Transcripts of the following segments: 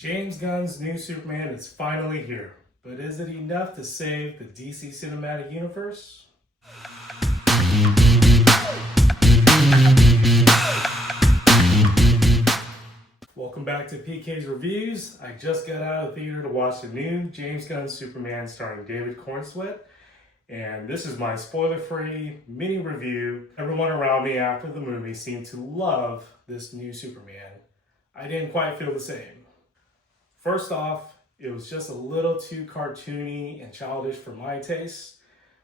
James Gunn's new Superman is finally here, but is it enough to save the DC Cinematic Universe? Welcome back to PK's Reviews. I just got out of the theater to watch the new James Gunn Superman starring David Cornsweet, and this is my spoiler-free mini review. Everyone around me after the movie seemed to love this new Superman. I didn't quite feel the same. First off, it was just a little too cartoony and childish for my taste,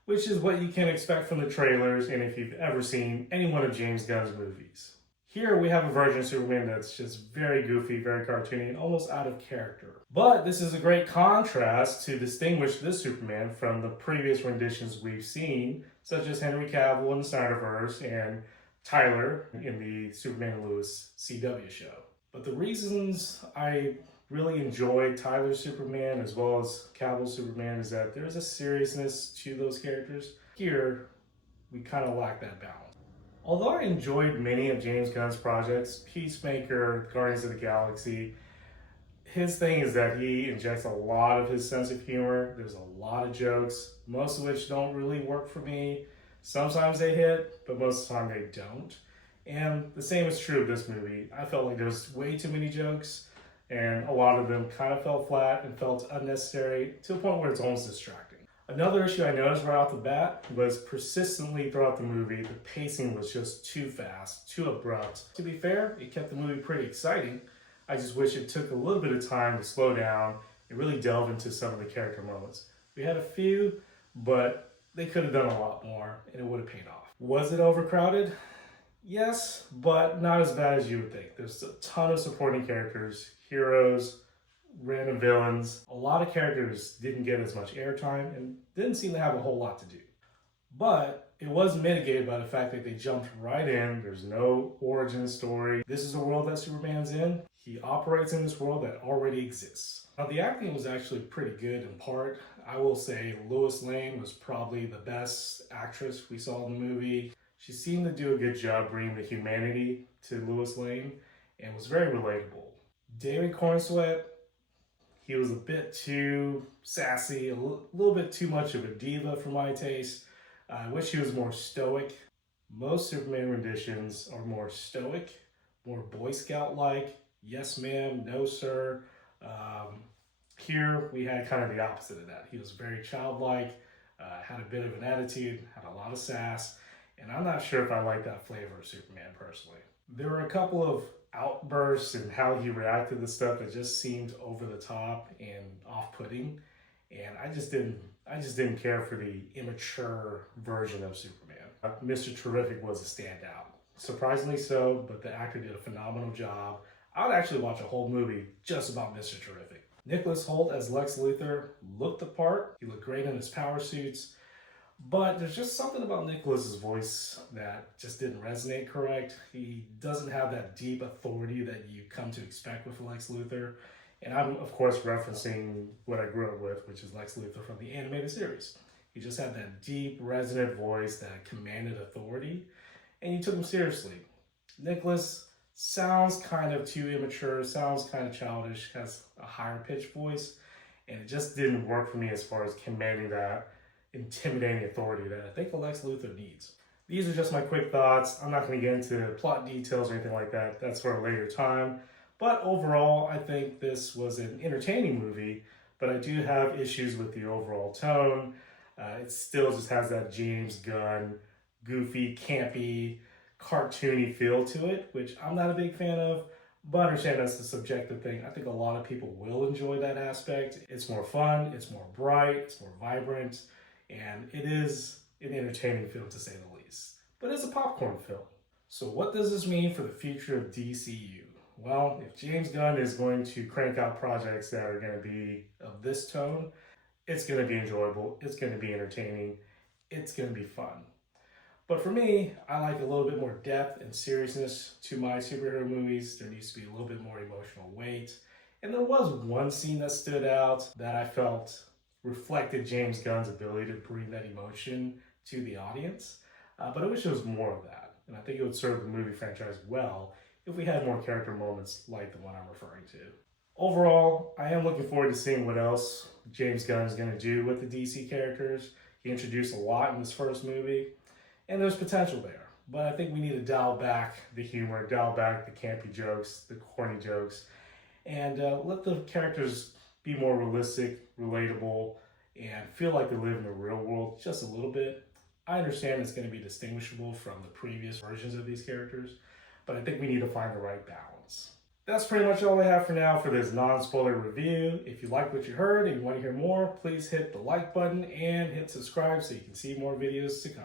which is what you can expect from the trailers and if you've ever seen any one of James Gunn's movies. Here we have a version of Superman that's just very goofy, very cartoony, and almost out of character. But this is a great contrast to distinguish this Superman from the previous renditions we've seen, such as Henry Cavill in the Snyderverse and Tyler in the Superman and Lois CW show. But the reasons I really enjoyed Tyler's Superman as well as Cavill's Superman is that there's a seriousness to those characters. Here, we kind of lack that balance. Although I enjoyed many of James Gunn's projects, Peacemaker, Guardians of the Galaxy, his thing is that he injects a lot of his sense of humor. There's a lot of jokes, most of which don't really work for me. Sometimes they hit, but most of the time they don't. And the same is true of this movie. I felt like there was way too many jokes, and a lot of them kind of fell flat and felt unnecessary to a point where it's almost distracting. Another issue I noticed right off the bat was persistently throughout the movie, the pacing was just too fast, too abrupt. To be fair, it kept the movie pretty exciting. I just wish it took a little bit of time to slow down and really delve into some of the character moments. We had a few, but they could have done a lot more and it would have paid off. Was it overcrowded? Yes, but not as bad as you would think. There's a ton of supporting characters, heroes, random villains. A lot of characters didn't get as much airtime and didn't seem to have a whole lot to do. But it was mitigated by the fact that they jumped right in. There's no origin story. This is the world that Superman's in. He operates in this world that already exists. Now, the acting was actually pretty good in part. I will say Lois Lane was probably the best actress we saw in the movie. She seemed to do a good job bringing the humanity to Lois Lane and was very relatable. David Cornsweet, he was a bit too sassy, a little bit too much of a diva for my taste. I wish he was more stoic. Most Superman renditions are more stoic, more Boy Scout-like. Yes, ma'am, no, sir. Here we had kind of the opposite of that. He was very childlike, had a bit of an attitude, had a lot of sass, and I'm not sure if I like that flavor of Superman personally. There were a couple of outbursts and how he reacted to stuff that just seemed over the top and off-putting, and I just didn't care for the immature version of Superman. Mr. Terrific was a standout, surprisingly so, but the actor did a phenomenal job. I would actually watch a whole movie just about Mr. Terrific. Nicholas Hoult as Lex Luthor looked the part. He looked great in his power suits. But there's just something about Nicholas's voice that just didn't resonate correct. He doesn't have that deep authority that you come to expect with Lex Luthor. And I'm, of course, referencing what I grew up with, which is Lex Luthor from the animated series. He just had that deep, resonant voice that commanded authority, and you took him seriously. Nicholas sounds kind of too immature, sounds kind of childish, has a higher pitched voice, and it just didn't work for me as far as commanding that intimidating authority that I think Lex Luthor needs. These are just my quick thoughts. I'm not going to get into plot details or anything like that. That's for a later time. But overall, I think this was an entertaining movie, but I do have issues with the overall tone. It still just has that James Gunn, goofy, campy, cartoony feel to it, which I'm not a big fan of, but I understand that's a subjective thing. I think a lot of people will enjoy that aspect. It's more fun, it's more bright, it's more vibrant, and it is an entertaining film to say the least. But it's a popcorn film. So what does this mean for the future of DCU? Well, if James Gunn is going to crank out projects that are going to be of this tone, it's going to be enjoyable, it's going to be entertaining, it's going to be fun. But for me, I like a little bit more depth and seriousness to my superhero movies. There needs to be a little bit more emotional weight. And there was one scene that stood out that I felt reflected James Gunn's ability to bring that emotion to the audience. But I wish there was more of that. And I think it would serve the movie franchise well if we had more character moments like the one I'm referring to. Overall, I am looking forward to seeing what else James Gunn is going to do with the DC characters. He introduced a lot in this first movie, and there's potential there. But I think we need to dial back the humor, dial back the campy jokes, the corny jokes, and let the characters be more realistic, relatable, and feel like they live in the real world just a little bit. I understand it's going to be distinguishable from the previous versions of these characters, but I think we need to find the right balance. That's pretty much all I have for now for this non-spoiler review. If you like what you heard and you want to hear more, please hit the like button and hit subscribe so you can see more videos to come.